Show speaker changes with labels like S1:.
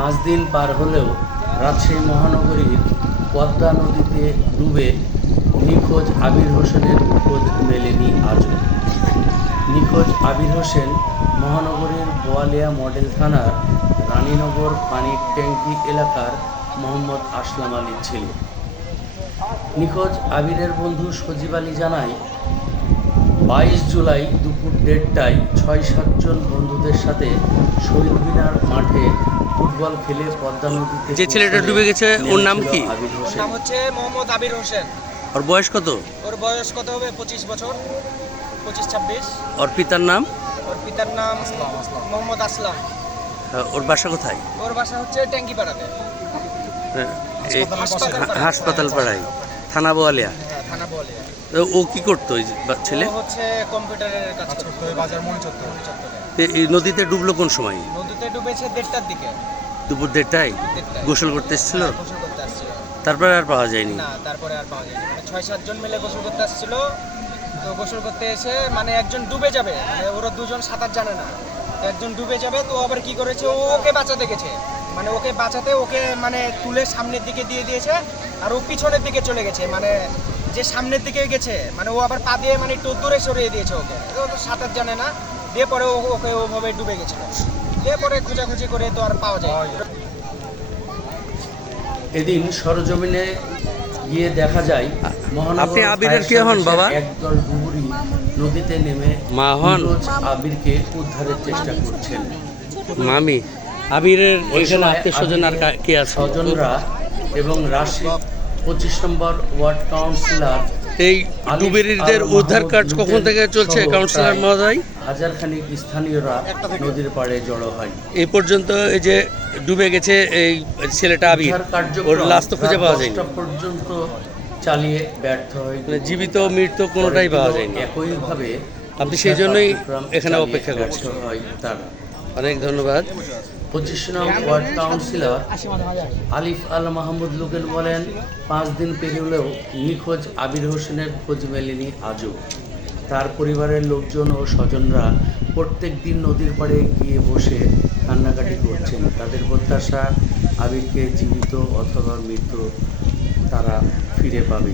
S1: পাঁচ দিন পার হলেও রাজশাহী মহানগরীর পদ্মা নদীতে ডুবে নিখোঁজ আবির হোসেনের খোঁজ মেলেনি আজও। নিখোঁজ আবির হোসেন মহানগরীর বোয়ালিয়া মডেল থানার রানীনগর পানির ট্যাঙ্কি এলাকার মোহাম্মদ আসলাম আলীর ছেলে। নিখোঁজ আবিরের বন্ধু সজীব আলী জানায়, বাইশ জুলাই দুপুর দেড়টায় ছয় সাতজন বন্ধুদের সাথে শহীদ মিনার মাঠে ফুটবল খেলে পদ্মা নদীতে
S2: যে ছেলেটা ডুবে গেছে, ওর নাম কি?
S1: আবির হোসেন।
S3: নাম হচ্ছে মোহাম্মদ আবির হোসেন।
S2: ওর বয়স কত?
S3: ওর বয়স কত হবে? পঁচিশ বছর। পঁচিশ ছাব্বিশ।
S2: ওর পিতার নাম?
S3: ওর পিতার নাম মোহাম্মদ আসলাম।
S2: ওর বাসা কোথায়?
S3: ওর বাসা হচ্ছে ট্যাঙ্কি পাড়াতে
S2: হ্যাঁ,
S3: হাসপাতাল
S2: পাড়ায়। থানা বোয়ালিয়া।
S3: হ্যাঁ থানা
S2: ও কি করতো ওই ছেলে?
S3: হচ্ছে কম্পিউটারের কাজ করতো। বাজার মনে চত্বরে
S2: এই নদীতে ডুবলো কোন সময়?
S3: নদীতে ডুবেছে দেড়টার দিকে।
S2: দুপুর দেড়টায়। গোসল করতে এসেছিল।
S3: হ্যাঁ, গোসল করতে আসছিল।
S2: তারপরে আর পাওয়া যায়নি।
S3: না তারপরে আর পাওয়া যায়নি। মানে ছয় সাতজন মিলে গোসল করতে আসছিল। তো গোসল করতে এসে মানে একজন ডুবে যাবে। মানে ওরা দুজন সাঁতার জানে না। তো একজন ডুবে যাবে তো আবার কি করেছে? ও ওকে বাঁচাতে গেছে। মানে ওকে বাঁচাতে ওকে মানে তুলে সামনের দিকে দিয়ে দিয়েছে আর ও পিছনের দিকে চলে গেছে। মানে যে সামনের দিকে গেছে মানে ও আবার পা দিয়ে মানে একটু দূরে সরিয়ে দিয়েছে ওকে। তো ও তো সাঁতার জানে না। দিয়ে পরে ওকে ওভাবে ডুবে গেছিল। দিয়ে খোঁজাখুঁজি করে তো আর পাওয়া যায়
S1: এদিন সরজমিনে গিয়ে দেখা যায়
S2: আপনি আবিরের কে হন, বাবা?
S1: একদল ডুবুরি নদীতে নেমে
S2: মা হন?
S1: আবিরকে উদ্ধারের চেষ্টা করছেন
S2: মামি আবিরের
S1: ওই
S2: এখানে
S1: সময়
S2: আত্মীয় স্বজন আর কা- আছে
S1: স্বজনরা এবং রাশিদ পঁচিশ নম্বর ওয়ার্ড কাউন্সিলর
S2: এই ডুবেরিদের উদ্ধার কাজ কখন থেকে চলছে কাউন্সিলর মহোদয়
S1: হাজার খানিক স্থানীয়রা নদীর পাড়ে জড়ো হয়।
S2: এই পর্যন্ত এই যে ডুবে গেছে এই ছেলেটা আবির ওর লাশ তো খুঁজে পাওয়া যায়নি।
S1: পর্যন্ত চালিয়ে ব্যর্থ হয়
S2: মানে জীবিত মৃত্যু কোনোটাই পাওয়া যায়নি।
S1: একইভাবে
S2: আপনি সেই জন্যই এখানে অপেক্ষা করছেন।
S1: হয় তারা।
S2: অনেক ধন্যবাদ।
S1: পঁচিশ নং ওয়ার্ড কাউন্সিলর আলিফ আল মাহমুদ লুকেন বলেন, পাঁচ দিন পেরিয়েও নিখোঁজ আবির হোসেনের খোঁজ মেলেনি আজও। তার পরিবারের লোকজন ও স্বজনরা প্রত্যেক দিন নদীর পাড়ে গিয়ে বসে কান্নাকাটি করছেন। তাদের প্রত্যাশা, আবিরকে জীবিত অথবা মৃত তারা ফিরে পাবে।